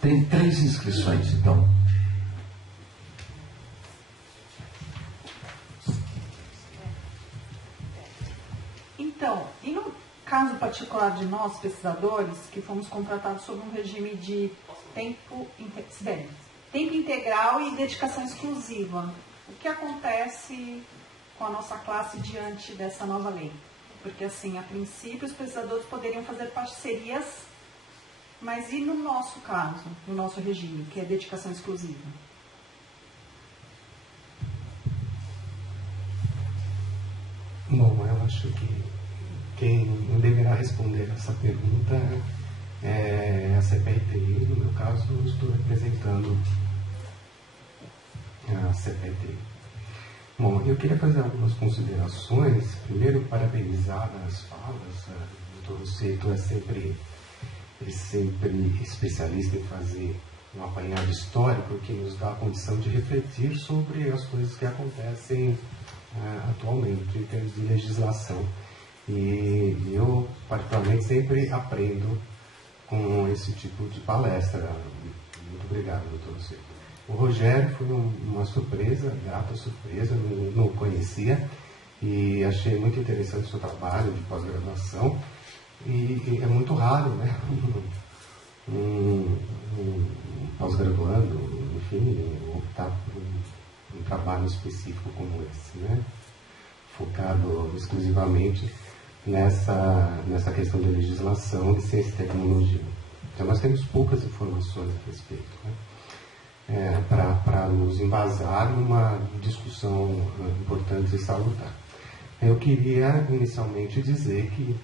Tem 3 inscrições, então. Então, e no caso particular de nós, pesquisadores, que fomos contratados sob um regime de tempo integral e dedicação exclusiva, o que acontece com a nossa classe diante dessa nova lei? Porque, assim, a princípio, os pesquisadores poderiam fazer parcerias, mas e no nosso caso, no nosso regime, que é dedicação exclusiva? Bom, eu acho que quem deverá responder essa pergunta é a CPT. No meu caso, eu estou representando a CPT. Bom, eu queria fazer algumas considerações. Primeiro, parabenizar as falas. O Dr. Rossetto é sempre especialista em fazer um apanhado histórico que nos dá a condição de refletir sobre as coisas que acontecem atualmente em termos de legislação. E eu, particularmente, sempre aprendo com esse tipo de palestra. Muito obrigado, doutor Rossetto. O Rogério foi uma surpresa, grata surpresa, não o conhecia, e achei muito interessante o seu trabalho de pós-graduação. E é muito raro, né? Um pós-graduando, enfim, optar por um trabalho específico como esse, né? Focado exclusivamente nessa questão de legislação, de ciência e tecnologia. Então, nós temos poucas informações a respeito, né? Para nos embasar numa discussão importante e salutar. Eu queria, inicialmente, dizer que,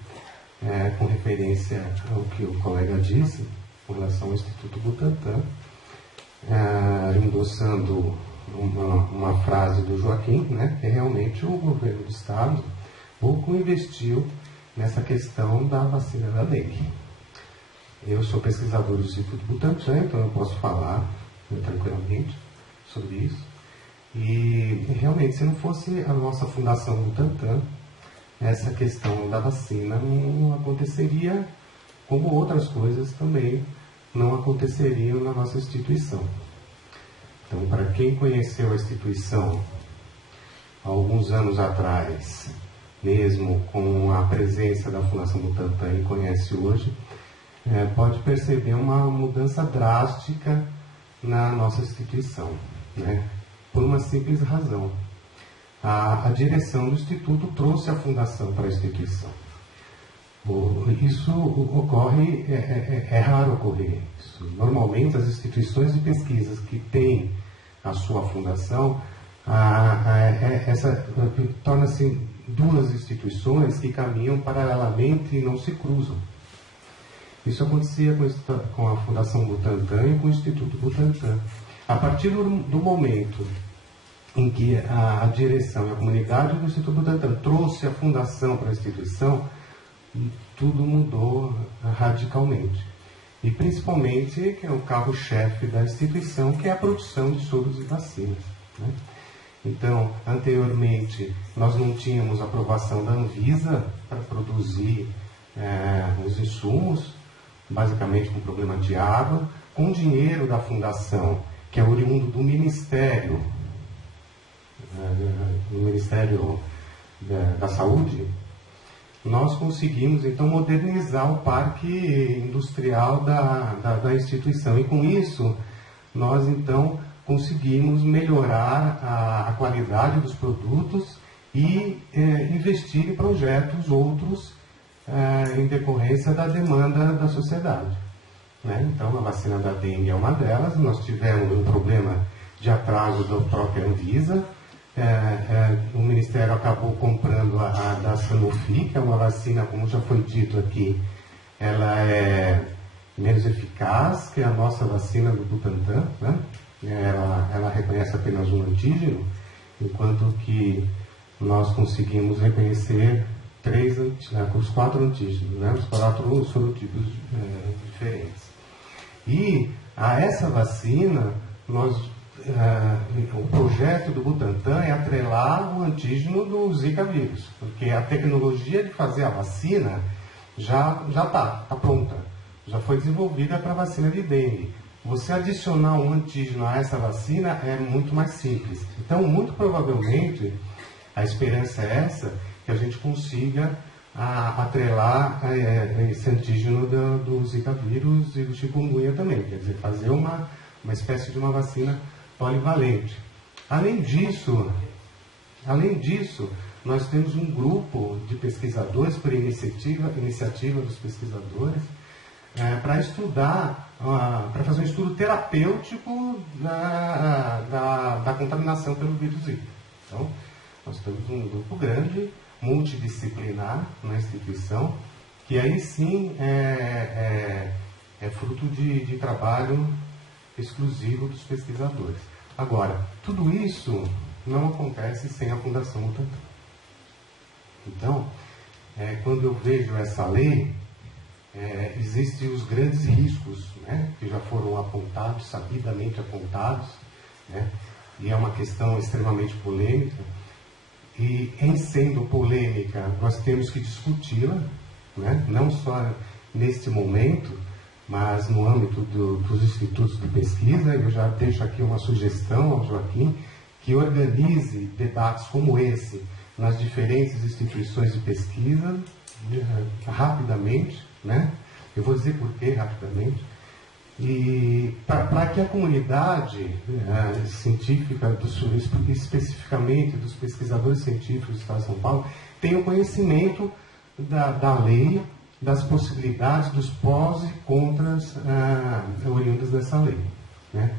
com referência ao que o colega disse, com relação ao Instituto Butantan, endossando uma frase do Joaquim, né, que realmente o governo do Estado pouco investiu nessa questão da vacina da dengue. Eu sou pesquisador do Instituto Butantan, então eu posso falar tranquilamente sobre isso. E realmente, se não fosse a nossa Fundação Butantan, essa questão da vacina não aconteceria, como outras coisas também não aconteceriam na nossa instituição. Então, para quem conheceu a instituição há alguns anos atrás, mesmo com a presença da Fundação Butantan e conhece hoje, pode perceber uma mudança drástica na nossa instituição, né? Por uma simples razão. A direção do Instituto trouxe a Fundação para a instituição. Isso ocorre, é raro ocorrer isso. Normalmente, as instituições de pesquisas que têm a sua fundação, torna-se duas instituições que caminham paralelamente e não se cruzam. Isso acontecia com a Fundação Butantan e com o Instituto Butantan. A partir do momento em que a direção e a comunidade do Instituto Butantan trouxe a fundação para a instituição, tudo mudou radicalmente. E principalmente, que é o carro-chefe da instituição, que é a produção de soros e vacinas, né? Então, anteriormente, nós não tínhamos aprovação da Anvisa para produzir os insumos, basicamente com problema de água, com dinheiro da fundação, que é oriundo do Ministério da Saúde. Nós conseguimos, então, modernizar o parque industrial da instituição. E, com isso, nós, então, conseguimos melhorar a qualidade dos produtos e investir em projetos outros em decorrência da demanda da sociedade, né? Então, a vacina da dengue é uma delas. Nós tivemos um problema de atraso da própria Anvisa. O Ministério acabou comprando a da Sanofi, que é uma vacina, como já foi dito aqui, ela é menos eficaz que a nossa vacina do Butantan, né? Ela reconhece apenas um antígeno, enquanto que nós conseguimos reconhecer os 4 antígenos, né? Os 4 sorotipos diferentes. E a essa vacina, o projeto do Butantan é atrelar o antígeno do Zika vírus, porque a tecnologia de fazer a vacina já está pronta. já foi desenvolvida para a vacina de dengue. Você adicionar um antígeno a essa vacina é muito mais simples. Então, muito provavelmente, a esperança é essa, que a gente consiga atrelar esse antígeno do Zika vírus e do chikungunya também. Quer dizer, fazer uma espécie de uma vacina polivalente. Além disso, nós temos um grupo de pesquisadores, por iniciativa dos pesquisadores, para estudar, para fazer um estudo terapêutico da contaminação pelo vírus Zika. Então, nós temos um grupo grande, multidisciplinar na instituição, que aí sim é fruto de trabalho exclusivo dos pesquisadores. Agora, tudo isso não acontece sem a Fundação Butantan. Então, quando eu vejo essa lei, existem os grandes riscos, né, que já foram apontados, sabidamente apontados, né, e é uma questão extremamente polêmica. E, em sendo polêmica, nós temos que discuti-la, né? Não só neste momento, mas no âmbito dos institutos de pesquisa. Eu já deixo aqui uma sugestão ao Joaquim, que organize debates como esse nas diferentes instituições de pesquisa, rapidamente, né? Eu vou dizer por que rapidamente. E para que a comunidade científica, especificamente dos pesquisadores científicos do Estado de São Paulo, tenha o conhecimento da lei, das possibilidades, dos pós e contras oriundas dessa lei, né?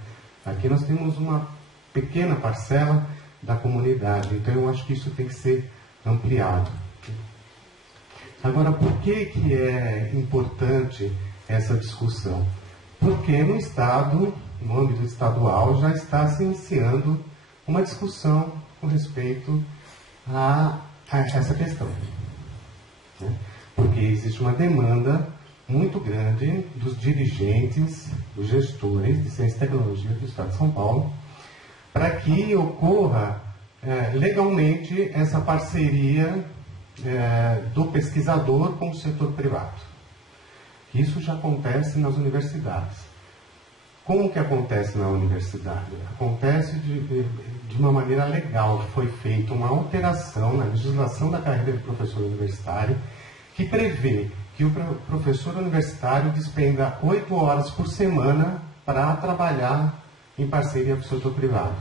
Aqui nós temos uma pequena parcela da comunidade, então eu acho que isso tem que ser ampliado. Agora, por que é importante essa discussão? Porque no Estado, no âmbito estadual, já está se iniciando uma discussão com respeito a essa questão, né? Porque existe uma demanda muito grande dos dirigentes, dos gestores de ciência e tecnologia do Estado de São Paulo, para que ocorra legalmente essa parceria do pesquisador com o setor privado. Isso já acontece nas universidades. Como que acontece na universidade? Acontece de uma maneira legal. Foi feita uma alteração na legislação da carreira de professor universitário, que prevê que o professor universitário despenda 8 horas por semana para trabalhar em parceria com o setor privado.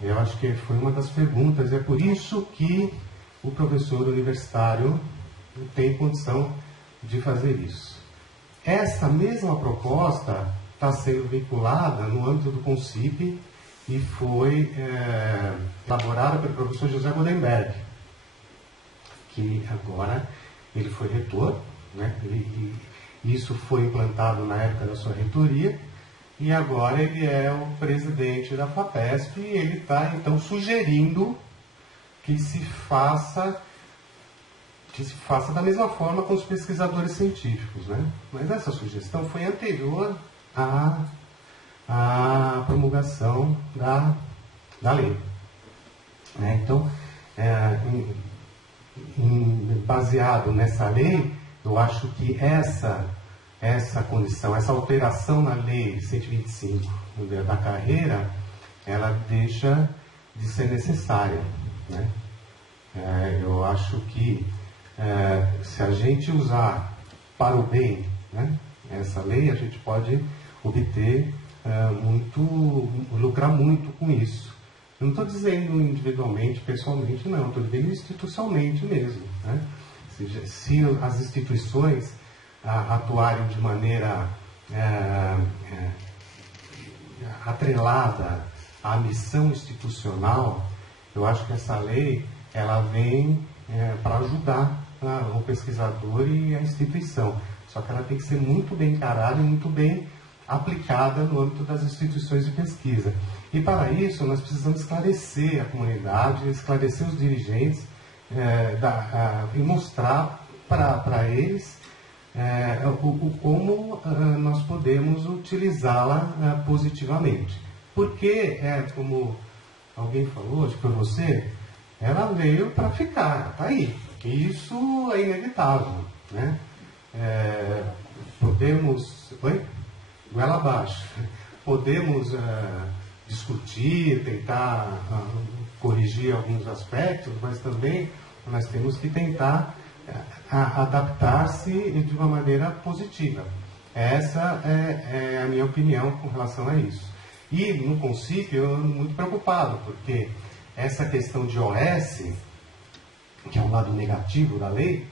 Eu acho que foi uma das perguntas, é por isso que o professor universitário tem condição de fazer isso. Essa mesma proposta está sendo vinculada no âmbito do CONCIP e foi elaborada pelo professor José Goldenberg, que agora ele foi reitor, né? E isso foi implantado na época da sua reitoria, e agora ele é o presidente da FAPESP e ele está, então, sugerindo que se faça da mesma forma com os pesquisadores científicos, né? Mas essa sugestão foi anterior à promulgação da lei, né? Então, baseado nessa lei, eu acho que essa condição, essa alteração na lei 125 da carreira, ela deixa de ser necessária, né? Eu acho que se a gente usar para o bem, né, essa lei, a gente pode obter lucrar muito com isso. Eu não estou dizendo individualmente, pessoalmente, não, estou dizendo institucionalmente mesmo, né? Se as instituições atuarem de maneira atrelada à missão institucional, eu acho que essa lei ela vem para ajudar o pesquisador e a instituição. Só que ela tem que ser muito bem encarada e muito bem aplicada no âmbito das instituições de pesquisa. E para isso nós precisamos esclarecer a comunidade, esclarecer os dirigentes e mostrar para eles como nós podemos utilizá-la positivamente. Porque, como alguém falou, acho que foi você, ela veio para ficar, está aí. E isso é inevitável, né? podemos... Oi? Goela abaixo. Podemos discutir, tentar corrigir alguns aspectos, mas também nós temos que tentar adaptar-se de uma maneira positiva. Essa é a minha opinião com relação a isso. E no CONCIP eu ando muito preocupado, porque essa questão de OS, que é o lado negativo da lei,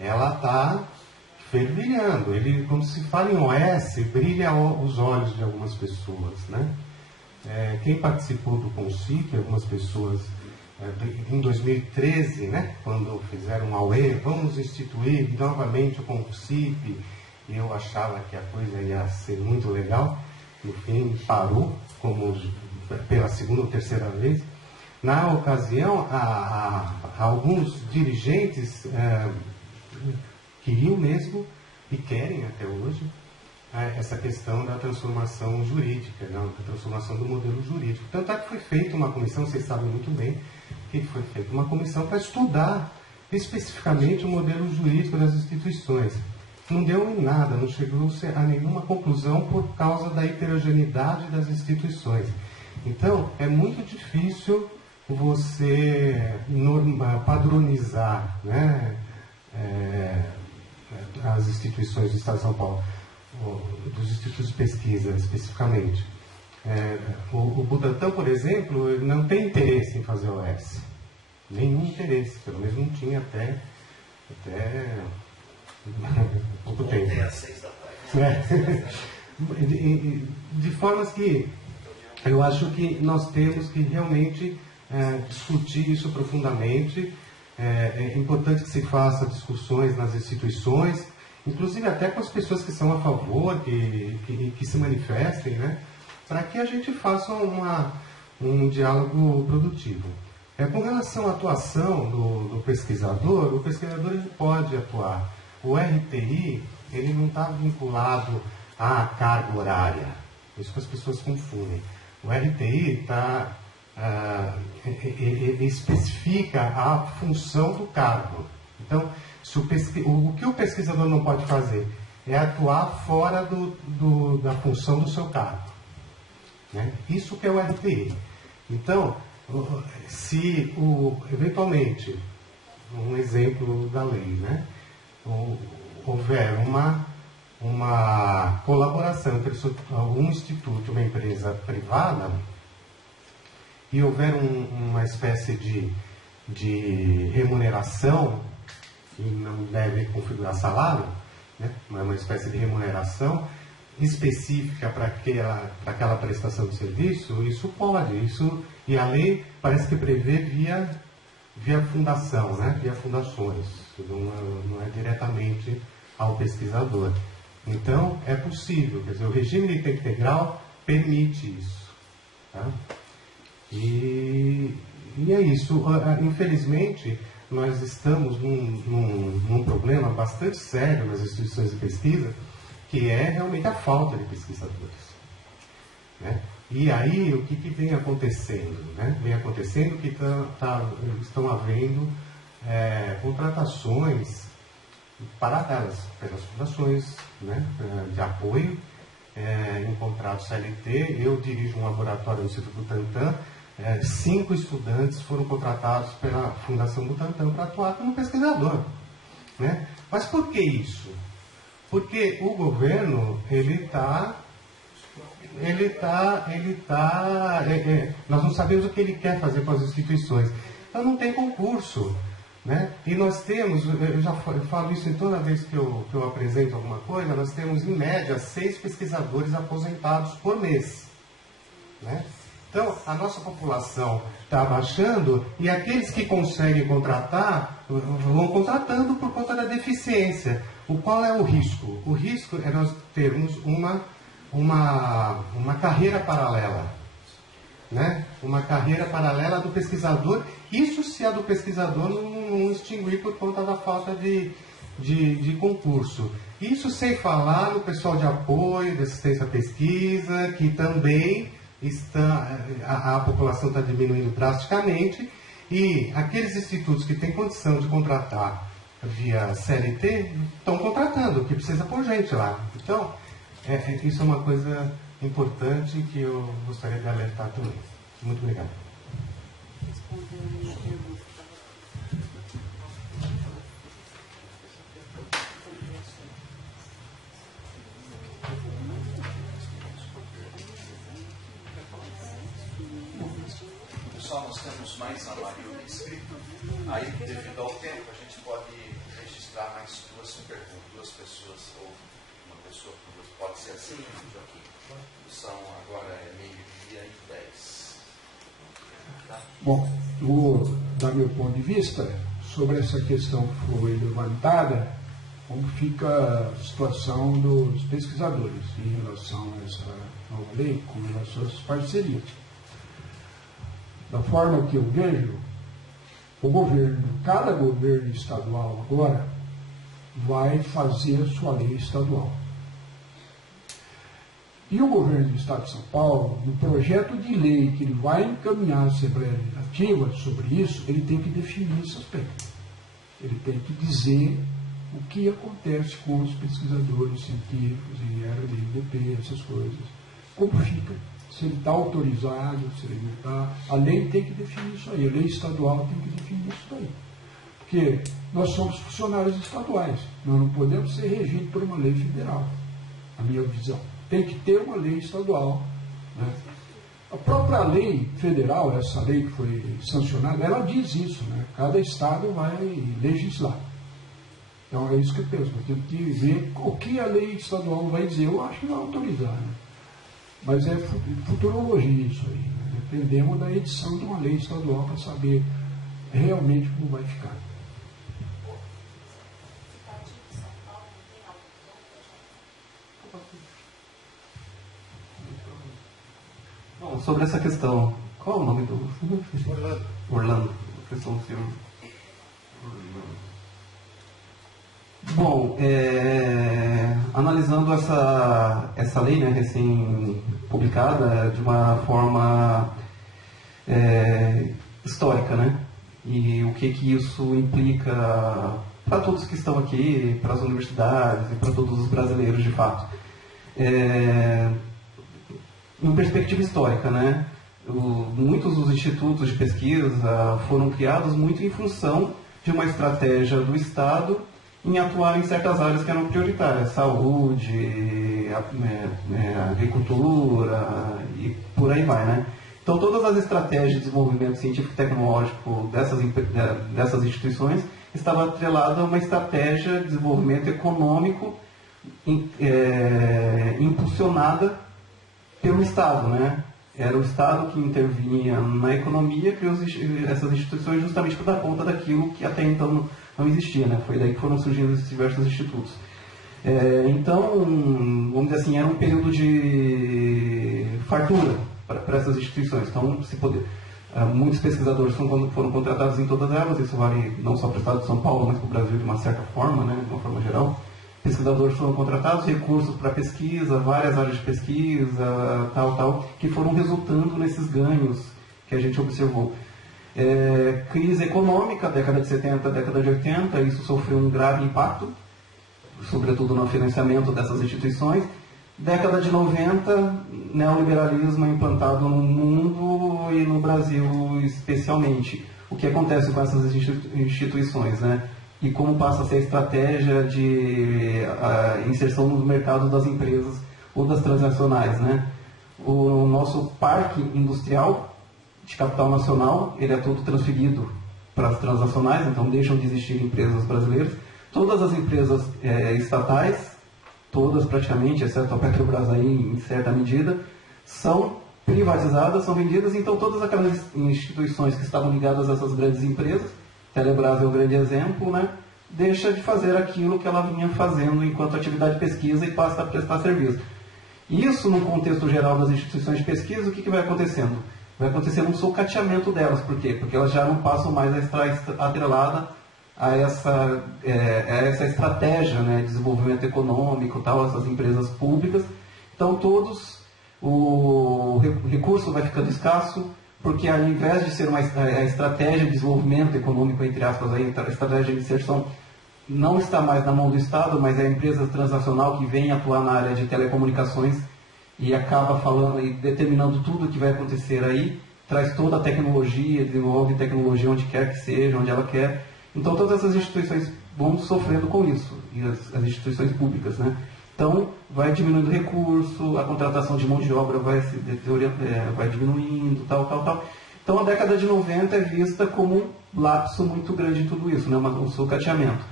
ela está fervilhando. Quando se fala em OS, brilha os olhos de algumas pessoas, né? Quem participou do CONCIP, algumas pessoas, em 2013, né, quando fizeram uma UE, vamos instituir novamente o CONCIP, e eu achava que a coisa ia ser muito legal, no fim parou, pela segunda ou terceira vez. Na ocasião, alguns dirigentes queriam mesmo, e querem até hoje, essa questão da transformação jurídica, da transformação do modelo jurídico. Tanto é que foi feita uma comissão, vocês sabem muito bem, que foi feita uma comissão para estudar especificamente o modelo jurídico das instituições. Não deu em nada, não chegou a nenhuma conclusão por causa da heterogeneidade das instituições. Então, é muito difícil você padronizar, né, as instituições do Estado de São Paulo, dos institutos de pesquisa especificamente. O Butantan, por exemplo, não tem interesse em fazer OS. Nenhum interesse, pelo menos não tinha até pouco tempo. De formas que eu acho que nós temos que realmente discutir isso profundamente. É importante que se faça discussões nas instituições, inclusive até com as pessoas que são a favor, que se manifestem, né, para que a gente faça um diálogo produtivo. Com relação à atuação do pesquisador, o pesquisador ele pode atuar. O RTI ele não está vinculado à carga horária. Isso que as pessoas confundem. O RTI ele especifica a função do cargo. Então, o que o pesquisador não pode fazer é atuar fora da função do seu cargo, né? Isso que é o RTI. Então, se eventualmente, um exemplo da lei, né, houver uma colaboração entre um instituto e uma empresa privada, e houver uma espécie de remuneração, que não deve configurar salário, né, mas uma espécie de remuneração específica para aquela prestação de serviço, isso pode. E a lei parece que prevê via fundação, né, via fundações, não é diretamente ao pesquisador. Então, é possível, quer dizer, o regime de tempo integral permite isso. Tá? E é isso. Infelizmente, nós estamos num problema bastante sério nas instituições de pesquisa, que é realmente a falta de pesquisadores, né? E aí, o que vem acontecendo? Né? Vem acontecendo que estão havendo contratações paralelas pelas fundações, né, de apoio, em contrato CLT. Eu dirijo um laboratório no Instituto Butantan. 5 estudantes foram contratados pela Fundação Butantan para atuar como pesquisador, né? Mas por que isso? Porque o governo, nós não sabemos o que ele quer fazer com as instituições. Então não tem concurso, né? E nós temos, eu falo isso em toda vez que eu apresento alguma coisa, nós temos em média 6 pesquisadores aposentados por mês, né? Então, a nossa população está abaixando e aqueles que conseguem contratar vão contratando por conta da deficiência. Qual é o risco? O risco é nós termos uma carreira paralela, né? Uma carreira paralela do pesquisador. Isso se a do pesquisador não extinguir por conta da falta de concurso. Isso sem falar no pessoal de apoio, de assistência à pesquisa, que também a população está diminuindo drasticamente, e aqueles institutos que têm condição de contratar via CLT, estão contratando, que precisa pôr gente lá. Então, isso é uma coisa importante que eu gostaria de alertar também. Muito obrigado. Pessoal, nós temos mais a Maria inscrito. Aí, devido ao tempo, a gente pode registrar mais duas pessoas, ou uma pessoa por duas. Pode ser assim, Joaquim? São agora meio-dia e 10. Tá? Bom, vou dar meu ponto de vista sobre essa questão que foi levantada, como fica a situação dos pesquisadores em relação a essa nova lei, com relação às parcerias. Da forma que eu vejo, o governo, cada governo estadual agora vai fazer a sua lei estadual. E o governo do Estado de São Paulo, no projeto de lei que ele vai encaminhar à Assembleia Legislativa sobre isso, ele tem que definir esse aspecto. Ele tem que dizer o que acontece com os pesquisadores científicos, engenheiros de IDP, essas coisas. Como fica? Se ele está autorizado, se ele não está. A lei tem que definir isso aí. A lei estadual tem que definir isso aí. Porque nós somos funcionários estaduais. Nós não podemos ser regidos por uma lei federal, a minha visão. Tem que ter uma lei estadual. Né? A própria lei federal, essa lei que foi sancionada, ela diz isso. Né? Cada estado vai legislar. Então é isso que eu penso. Nós temos que ver o que a lei estadual vai dizer. Eu acho que vai autorizar. Né? Mas é futurologia isso aí. Né? Dependemos da edição de uma lei estadual para saber realmente como vai ficar. Bom, sobre essa questão, qual é o nome do... Orlando. Questão do senhor. Bom, analisando essa lei, né, recém-publicada, de uma forma histórica, né? E o que isso implica para todos que estão aqui, para as universidades e para todos os brasileiros, de fato. Em perspectiva histórica, né? Muitos dos institutos de pesquisa foram criados muito em função de uma estratégia do Estado em atuar em certas áreas que eram prioritárias, saúde, agricultura e por aí vai, né? Então todas as estratégias de desenvolvimento científico e tecnológico dessas instituições estavam atreladas a uma estratégia de desenvolvimento econômico impulsionada pelo Estado, né? Era o Estado que intervinha na economia, criou essas instituições justamente para dar conta daquilo que até então não existia, né? Foi daí que foram surgindo esses diversos institutos. Então, vamos dizer assim, era um período de fartura para essas instituições. Então, muitos pesquisadores foram contratados em todas elas, isso vale não só para o Estado de São Paulo, mas para o Brasil de uma certa forma, né? De uma forma geral. Pesquisadores foram contratados, recursos para pesquisa, várias áreas de pesquisa, que foram resultando nesses ganhos que a gente observou. Crise econômica, década de 70, década de 80, isso sofreu um grave impacto, sobretudo no financiamento dessas instituições. Década de 90, neoliberalismo implantado no mundo e no Brasil especialmente. O que acontece com essas instituições, né? E como passa a ser a estratégia de inserção no mercado das empresas ou das transnacionais, né? O nosso parque industrial de capital nacional, ele é todo transferido para as transnacionais, então deixam de existir empresas brasileiras. Todas as empresas estatais, todas praticamente, exceto a Petrobras aí em certa medida, são privatizadas, são vendidas, então todas aquelas instituições que estavam ligadas a essas grandes empresas, Telebrás é um grande exemplo, né? Deixa de fazer aquilo que ela vinha fazendo enquanto atividade de pesquisa e passa a prestar serviço. Isso, no contexto geral das instituições de pesquisa, o que vai acontecendo? Vai acontecendo um sucateamento delas. Por quê? Porque elas já não passam mais a estar atrelada a essa estratégia, né, de desenvolvimento econômico, tal, essas empresas públicas. Então, o recurso vai ficando escasso, porque ao invés de ser a estratégia de desenvolvimento econômico, entre aspas, a estratégia de inserção não está mais na mão do Estado, mas é a empresa transnacional que vem atuar na área de telecomunicações e acaba falando e determinando tudo o que vai acontecer aí, traz toda a tecnologia, desenvolve tecnologia onde quer que seja, onde ela quer. Então todas essas instituições vão sofrendo com isso, e as instituições públicas, né? Então vai diminuindo o recurso, a contratação de mão de obra vai diminuindo, tal. Então a década de 90 é vista como um lapso muito grande em tudo isso, né? Um sucateamento.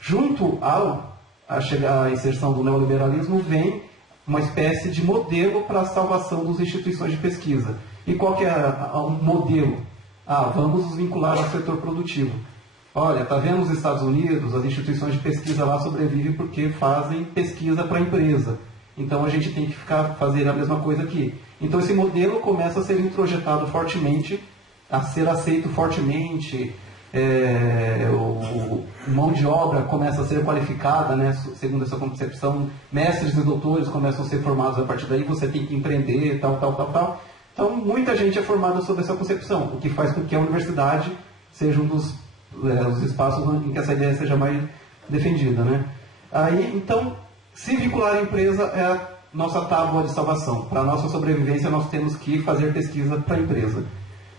Junto à inserção do neoliberalismo vem uma espécie de modelo para a salvação das instituições de pesquisa. E qual que é o modelo? Vamos nos vincular ao setor produtivo. Olha, está vendo os Estados Unidos, as instituições de pesquisa lá sobrevivem porque fazem pesquisa para a empresa. Então a gente tem que fazer a mesma coisa aqui. Então esse modelo começa a ser introjetado fortemente, a ser aceito fortemente, mão de obra começa a ser qualificada, né, segundo essa concepção, mestres e doutores começam a ser formados a partir daí, você tem que empreender, tal. Então muita gente é formada sob essa concepção, o que faz com que a universidade seja um dos os espaços em que essa ideia seja mais defendida, né? Aí, então, se vincular à empresa é a nossa tábua de salvação. Para a nossa sobrevivência, nós temos que fazer pesquisa para a empresa.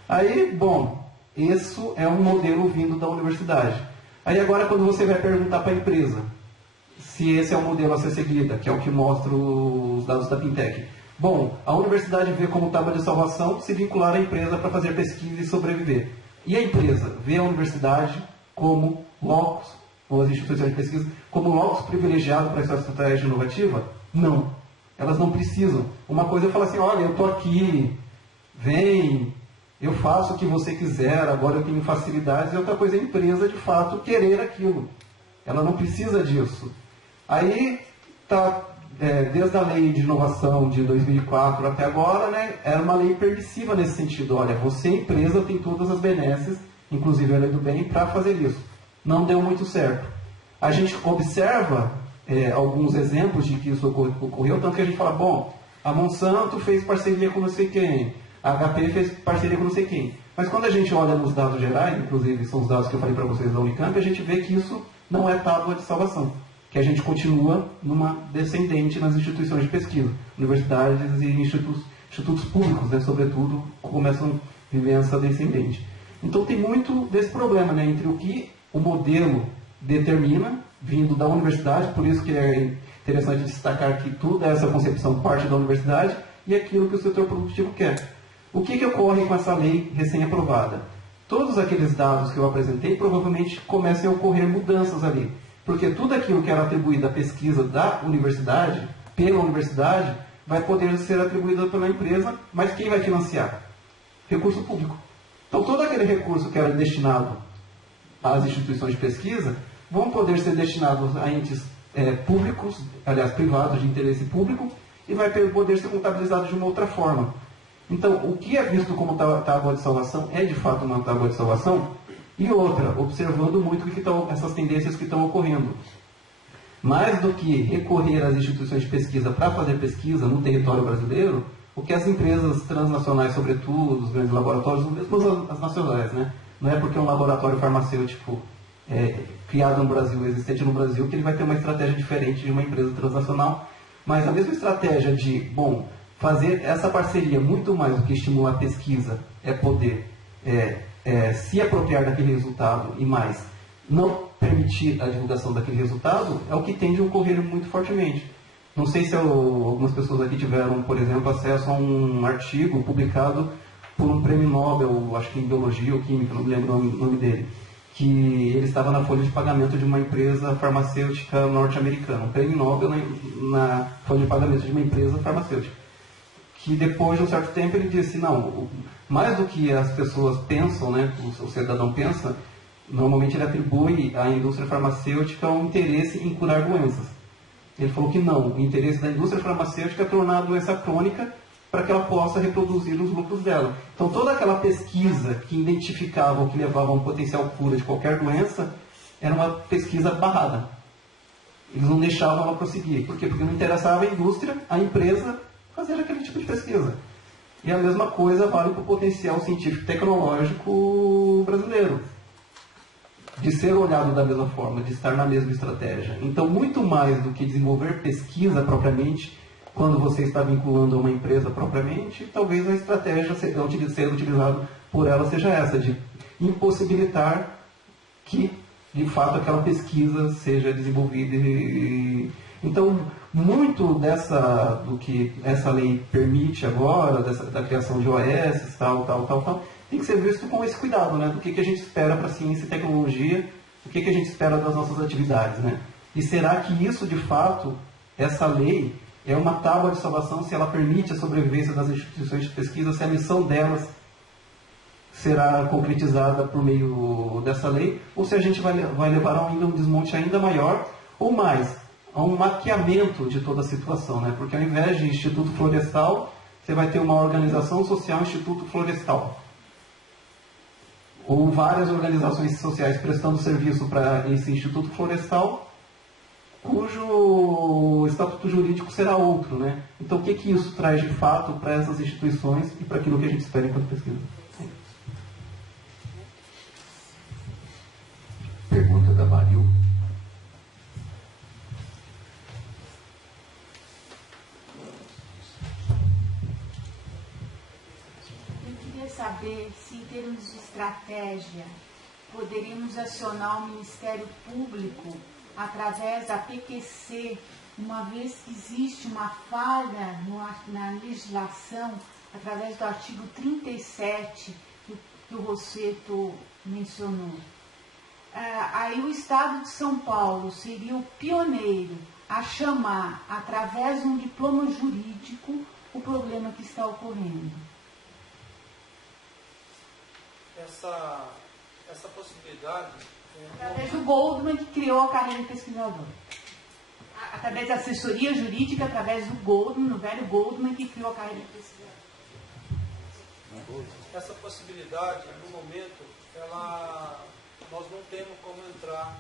Aí, bom, isso é um modelo vindo da universidade. Aí agora, quando você vai perguntar para a empresa se esse é o modelo a ser seguido, que é o que mostra os dados da Pintec. Bom, a universidade vê como tábua de salvação se vincular à empresa para fazer pesquisa e sobreviver. E a empresa vê a universidade como locus, ou as instituições de pesquisa, como locus privilegiado para essa estratégia inovativa? Não. Elas não precisam. Uma coisa é falar assim, olha, eu estou aqui, vem, eu faço o que você quiser, agora eu tenho facilidades. E outra coisa é a empresa, de fato, querer aquilo. Ela não precisa disso. Aí, desde a lei de inovação de 2004 até agora, né, era uma lei permissiva nesse sentido. Olha, você, empresa, tem todas as benesses, inclusive a lei do bem, para fazer isso. Não deu muito certo. A gente observa alguns exemplos de que isso ocorreu, tanto que a gente fala, bom, a Monsanto fez parceria com não sei quem, a HP fez parceria com não sei quem. Mas quando a gente olha nos dados gerais, inclusive são os dados que eu falei para vocês da Unicamp, a gente vê que isso não é tábua de salvação. Que a gente continua numa descendente nas instituições de pesquisa. Universidades e institutos públicos, né, sobretudo, começam a viver essa descendente. Então tem muito desse problema, né, entre o que o modelo determina, vindo da universidade, por isso que é interessante destacar que toda essa concepção parte da universidade, e aquilo que o setor produtivo quer. O que ocorre com essa lei recém-aprovada? Todos aqueles dados que eu apresentei provavelmente começam a ocorrer mudanças ali. Porque tudo aquilo que era atribuído à pesquisa da universidade, pela universidade, vai poder ser atribuído pela empresa, mas quem vai financiar? Recurso público. Então todo aquele recurso que era destinado às instituições de pesquisa, vão poder ser destinados a entes públicos, aliás, privados de interesse público, e vai poder ser contabilizado de uma outra forma. Então, o que é visto como tábua de salvação é de fato uma tábua de salvação, e outra, observando muito essas tendências que estão ocorrendo. Mais do que recorrer às instituições de pesquisa para fazer pesquisa no território brasileiro, o que as empresas transnacionais, sobretudo, os grandes laboratórios, mesmo as nacionais, né? Não é porque um laboratório farmacêutico criado no Brasil, existente no Brasil, que ele vai ter uma estratégia diferente de uma empresa transnacional, mas a mesma estratégia de, bom, fazer essa parceria muito mais do que estimular a pesquisa, é poder se apropriar daquele resultado e mais, não permitir a divulgação daquele resultado, é o que tende a ocorrer muito fortemente. Não sei se algumas pessoas aqui tiveram, por exemplo, acesso a um artigo publicado por um prêmio Nobel, acho que em Biologia ou Química, não me lembro o nome dele, que ele estava na folha de pagamento de uma empresa farmacêutica norte-americana, um prêmio Nobel na folha de pagamento de uma empresa farmacêutica. Que depois de um certo tempo ele disse, não, mais do que as pessoas pensam, né, o cidadão pensa, normalmente ele atribui à indústria farmacêutica um interesse em curar doenças. Ele falou que não, o interesse da indústria farmacêutica é tornar a doença crônica para que ela possa reproduzir os lucros dela. Então toda aquela pesquisa que identificava ou que levava a um potencial cura de qualquer doença era uma pesquisa barrada. Eles não deixavam ela prosseguir. Por quê? Porque não interessava a indústria, a empresa, fazer aquele tipo de pesquisa. E a mesma coisa vale para o potencial científico e tecnológico brasileiro. de ser olhado da mesma forma, de estar na mesma estratégia. Então, muito mais do que desenvolver pesquisa propriamente, quando você está vinculando a uma empresa propriamente, talvez a estratégia sendo utilizada por ela seja essa, de impossibilitar que, de fato, aquela pesquisa seja desenvolvida. Então, muito do que essa lei permite agora, da criação de OS, tal, tem que ser visto com esse cuidado, né? Do que a gente espera para a ciência e tecnologia, o que a gente espera das nossas atividades, né? E será que isso, de fato, essa lei é uma tábua de salvação se ela permite a sobrevivência das instituições de pesquisa, se a missão delas será concretizada por meio dessa lei, ou se a gente vai levar ainda um desmonte ainda maior, ou mais, a um maquiamento de toda a situação, né? Porque ao invés de Instituto Florestal, você vai ter uma organização social, Instituto Florestal. Ou várias organizações sociais prestando serviço para esse Instituto Florestal, cujo estatuto jurídico será outro, né? Então, o que isso traz de fato para essas instituições e para aquilo que a gente espera enquanto pesquisa? Pergunta da Maril. Eu queria saber se, em termos de estratégia, poderíamos acionar o Ministério Público através da PQC, uma vez que existe uma falha na legislação, através do artigo 37, que o Rosseto mencionou. Aí o Estado de São Paulo seria o pioneiro a chamar, através de um diploma jurídico, o problema que está ocorrendo. Essa possibilidade... Através do Goldman, que criou a carreira de pesquisador. Através da assessoria jurídica, através do Goldman, no velho Goldman, que criou a carreira de pesquisador. Essa possibilidade, no momento, nós não temos como entrar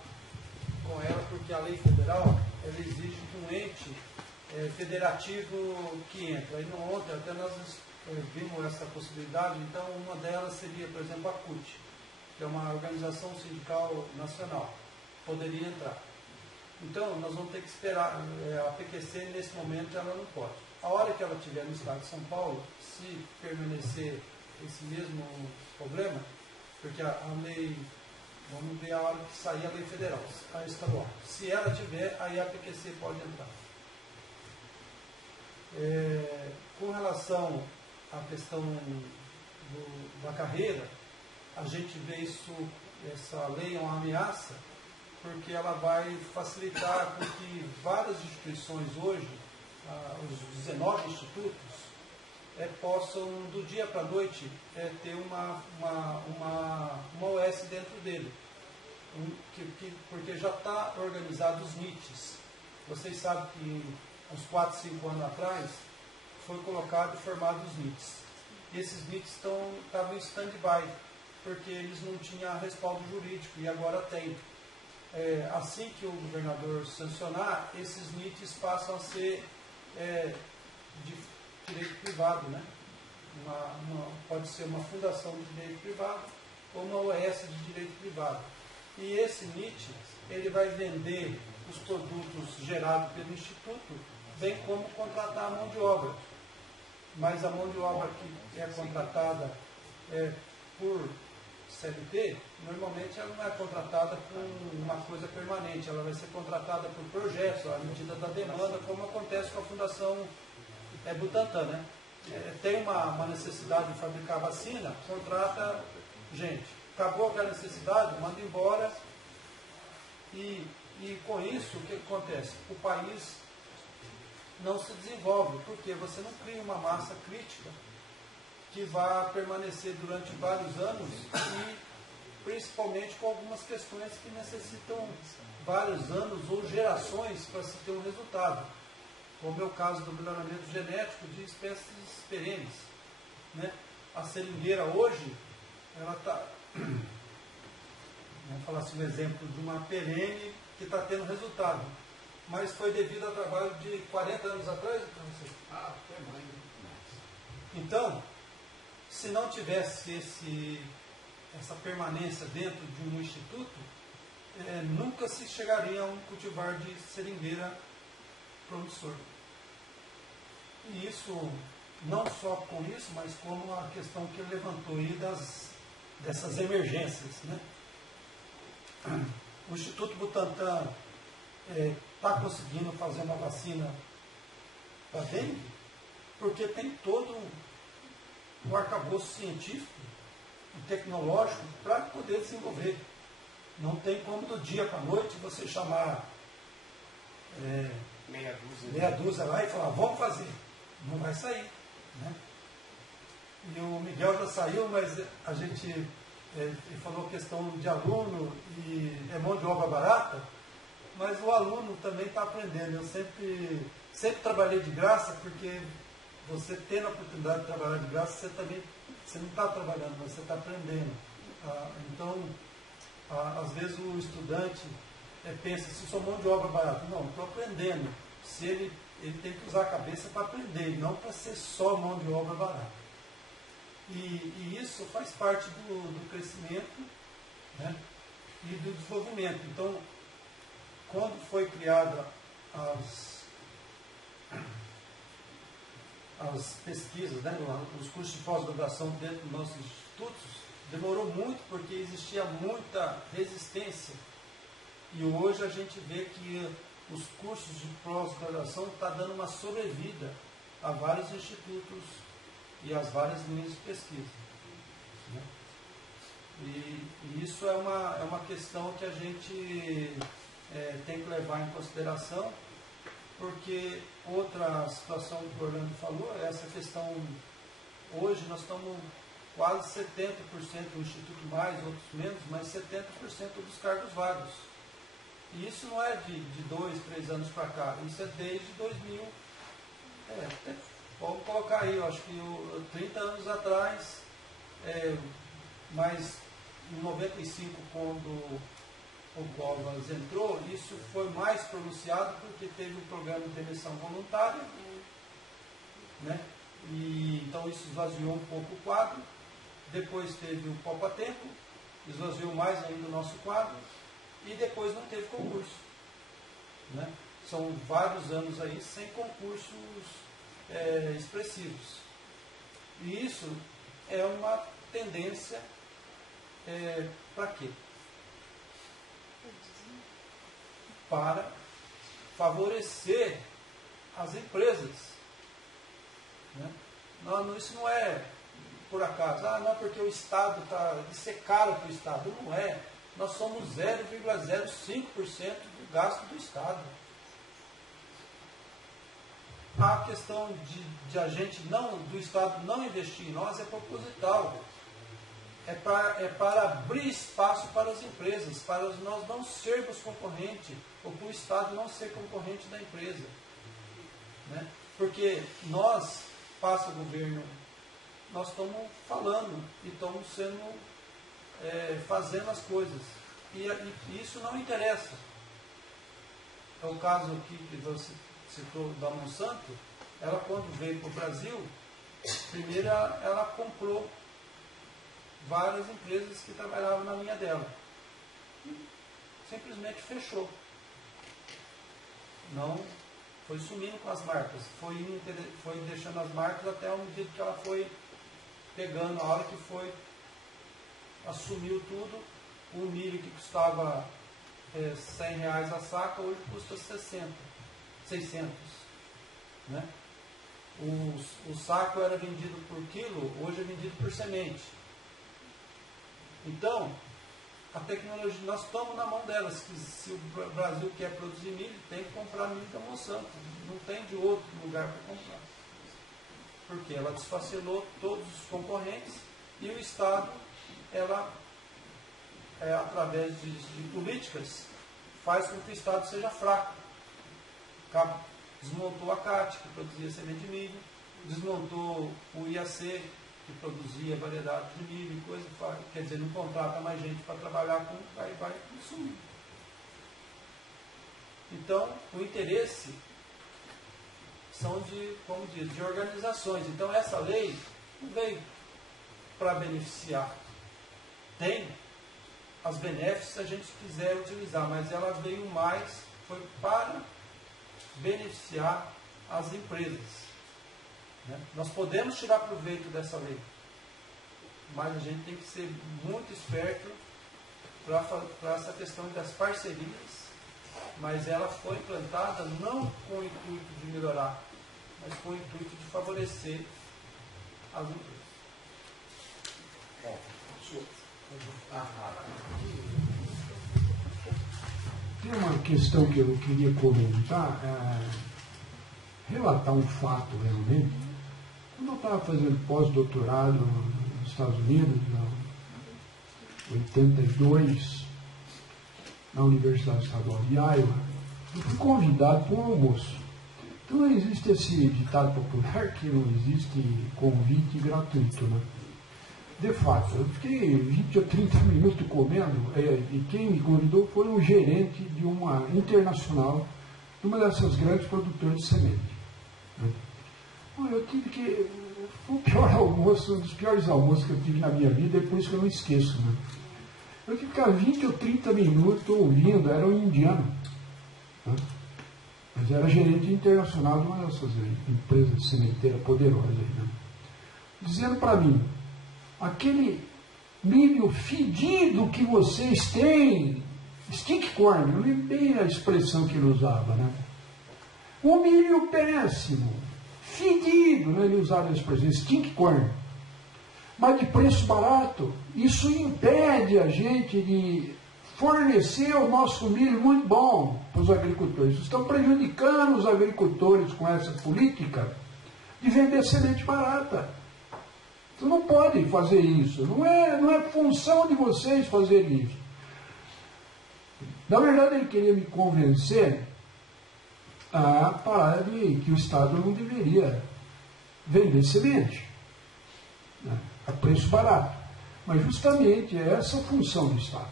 com ela, porque a lei federal ela exige que um ente federativo que entre. Aí ontem até nós vimos essa possibilidade, então uma delas seria, por exemplo, a CUT, que é uma organização sindical nacional, poderia entrar. Então, nós vamos ter que esperar, a PQC nesse momento ela não pode. A hora que ela estiver no estado de São Paulo, se permanecer esse mesmo problema, porque a lei, vamos ver a hora que sair a lei federal, a estadual. Se ela tiver, aí a PQC pode entrar. Com relação à questão da carreira, a gente vê essa lei é uma ameaça, porque ela vai facilitar com que várias instituições hoje, os 19 institutos, possam, do dia para a noite, ter uma OS dentro dele. Porque já está organizado os NITs. Vocês sabem que uns 4, 5 anos atrás, foi colocado e formado os NITs. E esses NITs estavam em stand-by, porque eles não tinham respaldo jurídico, e agora tem. Assim que o governador sancionar, esses NITs passam a ser de direito privado, né? Pode ser uma fundação de direito privado ou uma OS de direito privado. E esse NIT, ele vai vender os produtos gerados pelo Instituto, bem como contratar a mão de obra. Mas a mão de obra que é contratada por CLT, normalmente ela não é contratada com uma coisa permanente, ela vai ser contratada por projetos, à medida da demanda, como acontece com a Fundação Butantan, né? Tem uma necessidade de fabricar vacina, contrata gente. Acabou aquela necessidade, manda embora. E com isso, o que acontece? O país não se desenvolve, porque você não cria uma massa crítica que vá permanecer durante vários anos e principalmente com algumas questões que necessitam vários anos ou gerações para se ter um resultado. Como é o caso do melhoramento genético de espécies perenes, né? A seringueira hoje, ela está, vamos falar assim, um exemplo de uma perene que está tendo resultado, mas foi devido ao trabalho de 40 anos atrás, para você. Até mais. Então, se não tivesse essa permanência dentro de um instituto, nunca se chegaria a um cultivar de seringueira promissor. E isso, não só com isso, mas como a questão que ele levantou aí dessas emergências, né? O Instituto Butantan está conseguindo fazer uma vacina para dengue, porque tem todo um arcabouço científico e tecnológico para poder desenvolver. Não tem como do dia para a noite você chamar meia dúzia lá e falar, vamos fazer. Não vai sair. Né? E o Miguel já saiu, mas a gente ele falou questão de aluno e é mão de obra barata, mas o aluno também está aprendendo. Eu sempre trabalhei de graça, porque você tendo a oportunidade de trabalhar de graça, você não está trabalhando, mas você está aprendendo. Então, às vezes o estudante pensa, se sou mão de obra barata. Não, estou aprendendo. Se ele tem que usar a cabeça para aprender, não para ser só mão de obra barata. E isso faz parte do crescimento, né, e do desenvolvimento. Então, quando foi criada as pesquisas, né, os cursos de pós-graduação dentro dos nossos institutos, demorou muito porque existia muita resistência. E hoje a gente vê que os cursos de pós-graduação estão dando uma sobrevida a vários institutos e as várias linhas de pesquisa. Né? E isso é uma questão que a gente tem que levar em consideração, porque outra situação que o Orlando falou é essa questão. Hoje nós estamos quase 70%, um instituto mais, outros menos, mas 70% dos cargos vagos. E isso não é de 2, 3 anos para cá, isso é desde 2000. Vamos colocar aí, eu acho que 30 anos atrás, mas em 95, quando o Covas entrou, isso foi mais pronunciado porque teve o programa de demissão voluntária, né? E então isso esvaziou um pouco o quadro. Depois teve o Poupa-Tempo, esvaziou mais ainda o nosso quadro, e depois não teve concurso. Né? São vários anos aí sem concursos expressivos. E isso é uma tendência para quê? Para favorecer as empresas. Né? Não, isso não é por acaso. Não, porque o Estado isso é caro para o Estado. Não é. Nós somos 0,05% do gasto do Estado. A questão de a gente do Estado não investir em nós é proposital. É para abrir espaço para as empresas, para nós não sermos concorrente, ou para o Estado não ser concorrente da empresa. Né? Porque nós, passa o governo, nós estamos falando e estamos fazendo as coisas. E isso não interessa. É o caso aqui que você citou da Monsanto. Ela, quando veio para o Brasil, primeiro ela comprou várias empresas que trabalhavam na linha dela. E simplesmente fechou. Não foi sumindo com as marcas. Foi deixando as marcas até o medida que ela foi pegando, a hora que foi, assumiu tudo. O milho que custava R$100 a saca, hoje custa 600. Né? O saco era vendido por quilo, hoje é vendido por semente. Então, a tecnologia, nós estamos na mão delas. Se o Brasil quer produzir milho, tem que comprar milho da Monsanto. Não tem de outro lugar para comprar. Porque ela desfacelou todos os concorrentes e o Estado, através de políticas, faz com que o Estado seja fraco. Desmontou a CAT, que produzia semente de milho, desmontou o IAC, que produzia variedade de milho e coisa, quer dizer, não contrata mais gente para trabalhar com, vai consumir. Então, o interesse são de organizações. Então, essa lei não veio para beneficiar. Tem as benéficas se a gente quiser utilizar, mas ela veio mais, foi para beneficiar as empresas. Né? Nós podemos tirar proveito dessa lei, mas a gente tem que ser muito esperto para essa questão das parcerias, mas ela foi implantada não com o intuito de melhorar, mas com o intuito de favorecer as empresas. Bom, Tem uma questão que eu queria comentar, relatar um fato realmente. Quando eu estava fazendo pós-doutorado nos Estados Unidos, em 82, na Universidade Estadual de Iowa, eu fui convidado para um almoço. Então não existe esse ditado popular que não existe convite gratuito, né? De fato, eu fiquei 20 ou 30 minutos comendo, e quem me convidou foi um gerente de uma internacional, de uma dessas grandes produtoras de semente. Né? Bom, eu tive que... Foi o pior almoço, um dos piores almoços que eu tive na minha vida, é por isso que eu não esqueço. Né? Eu tive que ficar 20 ou 30 minutos ouvindo, era um indiano. Né? Mas era gerente internacional de uma dessas empresas de sementeira poderosas. Né? Dizendo para mim, aquele milho fedido que vocês têm, stick corn, eu lembrei a expressão que ele usava, né? Um milho péssimo, fedido, né? Ele usava a expressão stick corn, mas de preço barato. Isso impede a gente de fornecer o nosso milho muito bom para os agricultores. Estão prejudicando os agricultores com essa política de vender semente barata. Você não pode fazer isso, não é função de vocês fazer isso. Na verdade, ele queria me convencer a parar de que o Estado não deveria vender semente, né, a preço barato. Mas justamente é essa a função do Estado.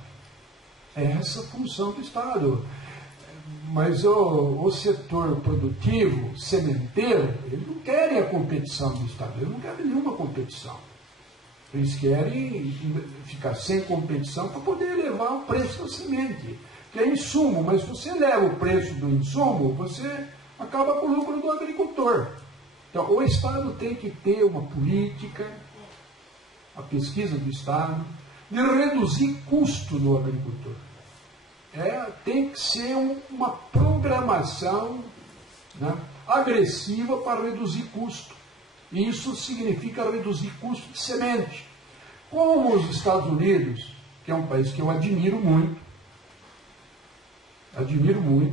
É essa a função do Estado. Mas o setor produtivo, sementeiro, eles não querem a competição do Estado, eles não querem nenhuma competição. Eles querem ficar sem competição para poder elevar o preço da semente, que é insumo, mas se você eleva o preço do insumo, você acaba com o lucro do agricultor. Então, o Estado tem que ter uma política, a pesquisa do Estado, de reduzir custo do agricultor. Tem que ser uma programação, né, agressiva para reduzir custo. E isso significa reduzir custo de semente. Como os Estados Unidos, que é um país que eu admiro muito,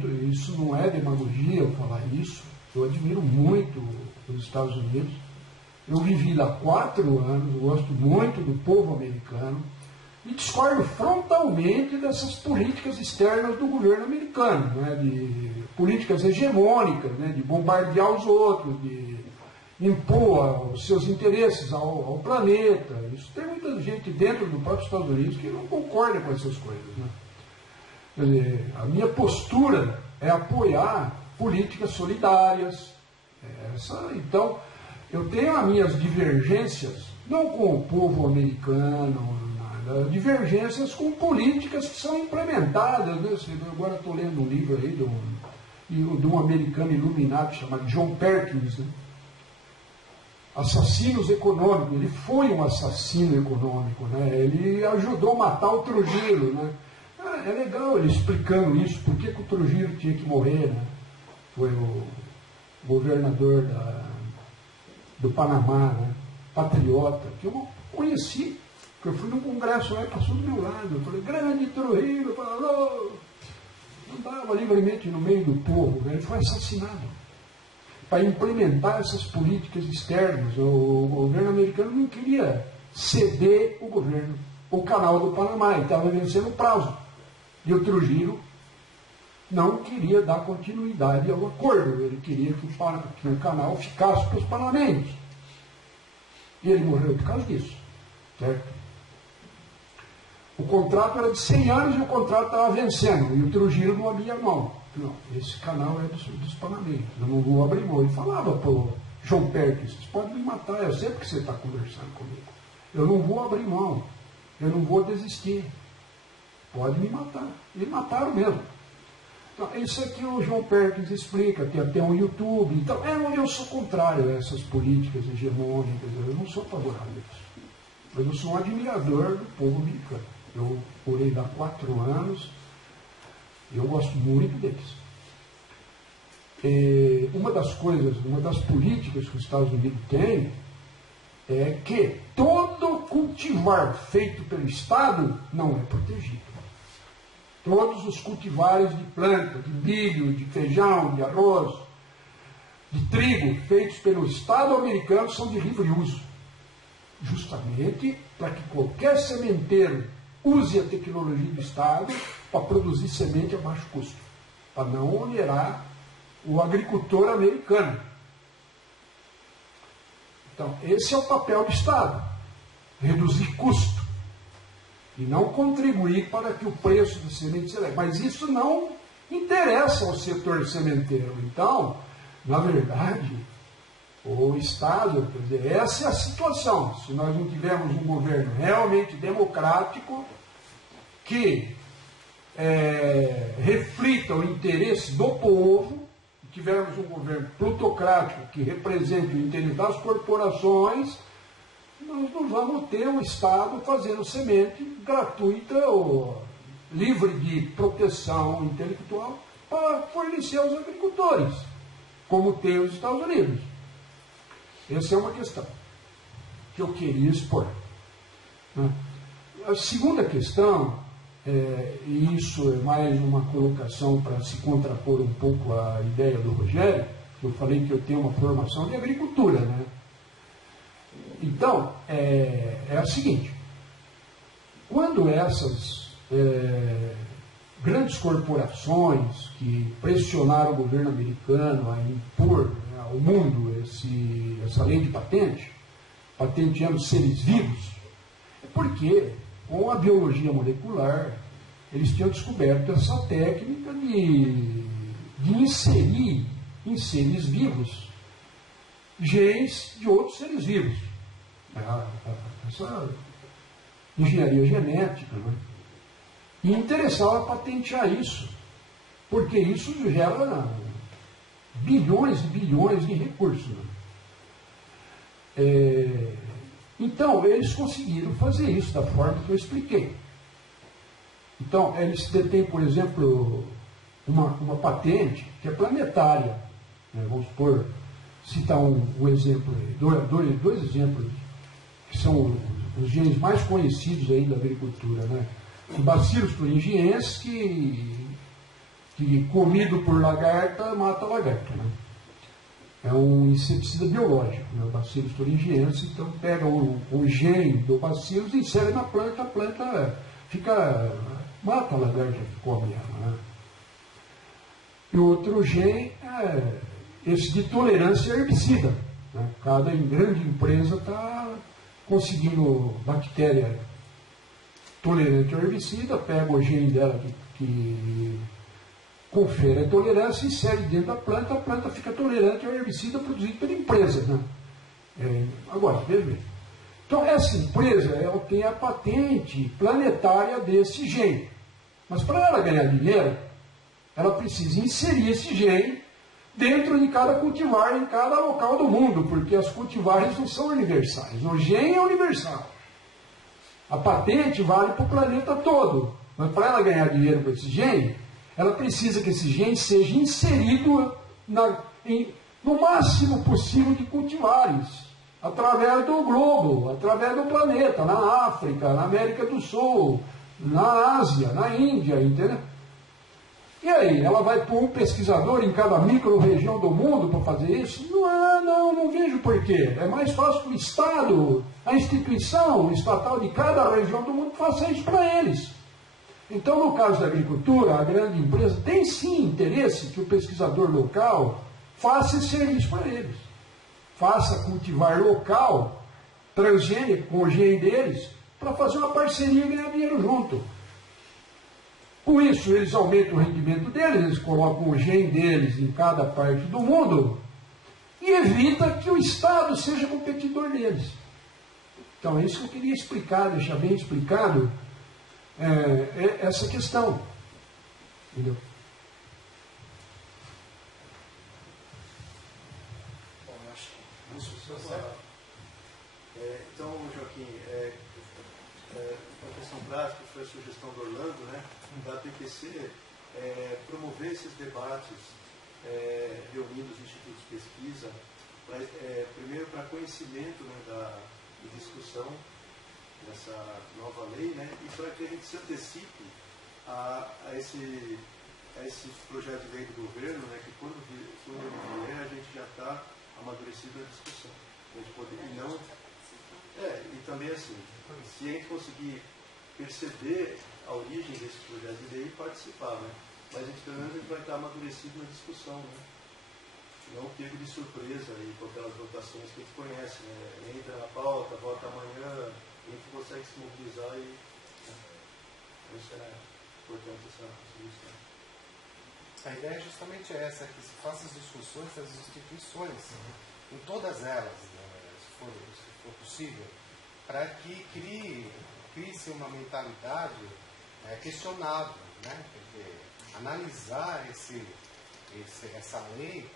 e isso não é demagogia eu falar isso, eu admiro muito os Estados Unidos. Eu vivi lá 4 anos, gosto muito do povo americano, e discordo frontalmente dessas políticas externas do governo americano, né, de políticas hegemônicas, né, de bombardear os outros, de impor os seus interesses ao planeta. Isso tem muita gente dentro do próprio Estados Unidos que não concorda com essas coisas. Né? Quer dizer, a minha postura é apoiar políticas solidárias. Então, eu tenho as minhas divergências, não com o povo americano, divergências com políticas que são implementadas. Né? Agora estou lendo um livro aí de um americano iluminado chamado John Perkins, né? Assassinos econômicos. Ele foi um assassino econômico, né? Ele ajudou a matar o Trujillo, né? É legal ele explicando isso, por que o Trujillo tinha que morrer, né? Foi o governador do Panamá, né? Patriota, que eu não conheci. Eu fui num congresso lá e passou do meu lado. Eu falei, grande Trujillo, falou, andava livremente no meio do povo. Ele foi assassinado. Para implementar essas políticas externas, o governo americano não queria ceder o canal do Panamá. Ele estava vencendo o prazo. E o Trujillo não queria dar continuidade ao acordo. Ele queria que o canal ficasse para os panamenhos. E ele morreu por causa disso. Certo? O contrato era de 100 anos e o contrato estava vencendo. E o Trujillo não abria mão. Não, esse canal é dos panamenhos. Eu não vou abrir mão. Ele falava para o João Perkins, vocês podem me matar, eu sei porque você está conversando comigo. Eu não vou abrir mão. Eu não vou desistir. pode me matar. E mataram mesmo. Então, isso aqui o João Perkins explica, tem até um YouTube. Então, eu sou contrário a essas políticas hegemônicas, eu não sou favorável a isso. Mas eu sou um admirador do povo americano. Eu morei lá 4 anos e eu gosto muito deles. Uma das políticas que os Estados Unidos têm é que todo cultivar feito pelo Estado não é protegido. Todos os cultivares de planta, de milho, de feijão, de arroz, de trigo, feitos pelo Estado americano são de livre uso. Justamente para que qualquer sementeiro use a tecnologia do Estado para produzir semente a baixo custo, para não onerar o agricultor americano. Então, esse é o papel do Estado, reduzir custo e não contribuir para que o preço da semente se eleve. Mas isso não interessa ao setor sementeiro. Então, na verdade, o Estado, quer dizer, essa é a situação. Se nós não tivermos um governo realmente democrático, que reflita o interesse do povo, tivermos um governo plutocrático que represente o interesse das corporações, nós não vamos ter o Estado fazendo semente gratuita ou livre de proteção intelectual para fornecer aos agricultores, como tem os Estados Unidos. Essa é uma questão que eu queria expor. A segunda questão, e isso é mais uma colocação para se contrapor um pouco à ideia do Rogério, que eu falei que eu tenho uma formação de agricultura, né? Então, é a seguinte: quando essas grandes corporações que pressionaram o governo americano a impor ao mundo essa lei de patente, patenteando seres vivos, é porque, com a biologia molecular, eles tinham descoberto essa técnica de inserir em seres vivos genes de outros seres vivos. Essa engenharia genética, né? E interessava patentear isso, porque isso gera bilhões e bilhões de recursos. Né? Então, eles conseguiram fazer isso da forma que eu expliquei. Então, eles detêm, por exemplo, uma patente que é planetária. Né? Vamos supor, citar um exemplo, dois exemplos, que são os genes mais conhecidos aí da agricultura. Né? O Bacillus thuringiensis, que comido por lagarta, mata a lagarta. Né? É um inseticida biológico, né? O Bacillus thuringiensis. Então pega o gene do Bacillus e insere na planta, a planta mata a lagarta que come ela. Né? E outro gene é esse de tolerância a herbicida. Né? Cada grande empresa está conseguindo bactéria tolerante ao herbicida, pega o gene dela que confere a tolerância, insere dentro da planta, a planta fica tolerante ao herbicida produzido pela empresa. Né? Agora, veja bem. Então, essa empresa ela tem a patente planetária desse gene. Mas para ela ganhar dinheiro, ela precisa inserir esse gene dentro de cada cultivar, em cada local do mundo, porque as cultivares não são universais. O gene é universal. A patente vale para o planeta todo. Mas para ela ganhar dinheiro com esse gene, ela precisa que esse gene seja inserido no máximo possível de cultivares, através do globo, através do planeta, na África, na América do Sul, na Ásia, na Índia, entendeu? E aí, ela vai pôr um pesquisador em cada micro-região do mundo para fazer isso? Não vejo porquê. É mais fácil que o Estado, a instituição estatal de cada região do mundo faça isso para eles. Então, no caso da agricultura, a grande empresa tem sim interesse que o pesquisador local faça esse serviço para eles. Faça cultivar local, transgênico, com o gene deles, para fazer uma parceria e ganhar dinheiro junto. Com isso, eles aumentam o rendimento deles, eles colocam o gene deles em cada parte do mundo e evita que o Estado seja competidor deles. Então, é isso que eu queria explicar, deixar bem explicado, essa questão. Entendeu? Bom, eu acho que isso está certo. Então, Joaquim, uma questão prática, foi a sugestão do Orlando, né, da PQC, promover esses debates, reunindo os institutos de pesquisa, primeiro para conhecimento, né, de discussão dessa nova lei, né, e para que a gente se antecipe a esse projeto de lei do governo, né, que quando ele vier, a gente já está amadurecido na discussão. A gente poder, e não... e também assim, se a gente conseguir perceber a origem desse projeto de lei e participar, né? Mas a gente, pelo menos a gente vai estar amadurecido na discussão, né? Não pego de surpresa aí com aquelas votações que a gente conhece, né? Entra na pauta, vota amanhã, a gente consegue se mobilizar e... Né? Isso é importante, essa sugestão. A ideia é justamente essa, que se faça as discussões das instituições, em todas elas, né, se for possível, para que crie-se uma mentalidade questionável, né? Porque analisar essa lei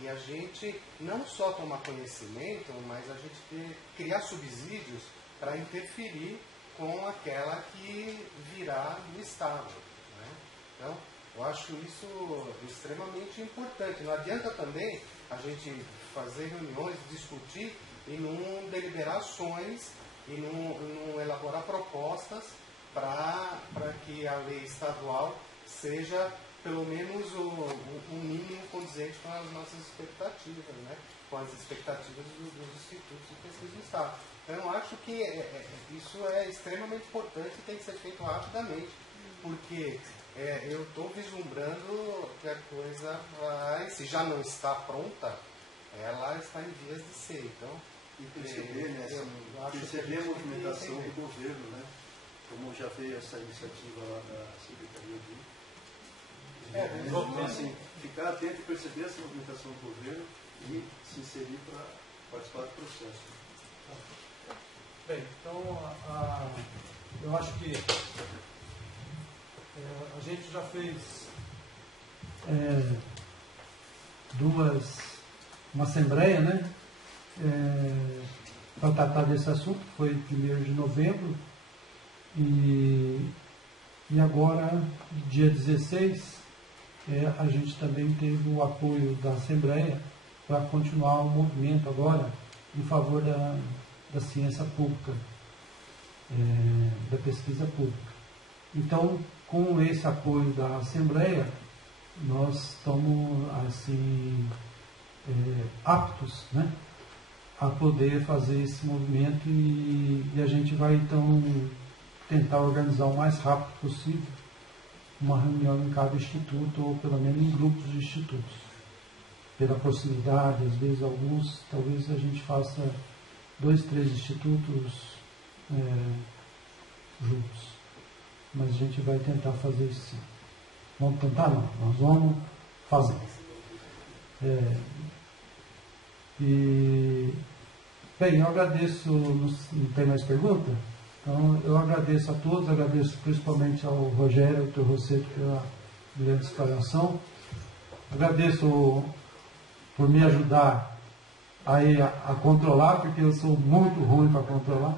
e a gente não só tomar conhecimento, mas a gente criar subsídios para interferir com aquela que virá do Estado, né? Então, eu acho isso extremamente importante. Não adianta também a gente fazer reuniões, discutir e não deliberar ações e não elaborar propostas para que a lei estadual seja pelo menos o mínimo condizente com as nossas expectativas, né? Com as expectativas dos institutos de pesquisa do Estado. Então, eu acho que isso é extremamente importante e tem que ser feito rapidamente, porque eu estou vislumbrando que a coisa se já não está pronta, ela está em vias de ser. Então, e perceber, né, perceber a movimentação do governo, né? Como já veio essa iniciativa lá da Secretaria de... assim, ficar atento e perceber essa movimentação do governo e se inserir para participar do processo. Bem, então eu acho que a gente já fez uma assembleia, né, para tratar desse assunto, foi 1º de novembro, e agora, dia 16, a gente também teve o apoio da Assembleia para continuar o movimento agora em favor da ciência pública, da pesquisa pública. Então, com esse apoio da Assembleia, nós estamos assim, aptos, né, a poder fazer esse movimento e a gente vai então tentar organizar o mais rápido possível uma reunião em cada instituto, ou pelo menos em grupos de institutos. Pela proximidade, às vezes alguns, talvez a gente faça 2, 3 institutos juntos. Mas a gente vai tentar fazer isso sim. Vamos tentar? Não. Nós vamos fazer. Bem, eu agradeço, não tem mais pergunta? Então, eu agradeço a todos, agradeço principalmente ao Rogério, ao Dr. Rosseto pela grande explanação. Agradeço por me ajudar aí a controlar, porque eu sou muito ruim para controlar.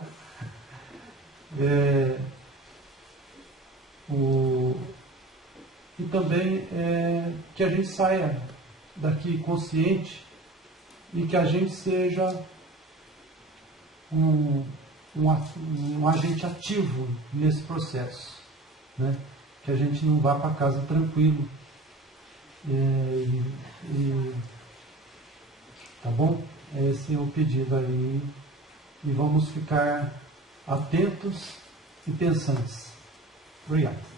E também que a gente saia daqui consciente e que a gente seja um agente ativo nesse processo, né? Que a gente não vá para casa tranquilo. Tá bom? Esse é o pedido aí. E vamos ficar atentos e pensantes. Obrigado.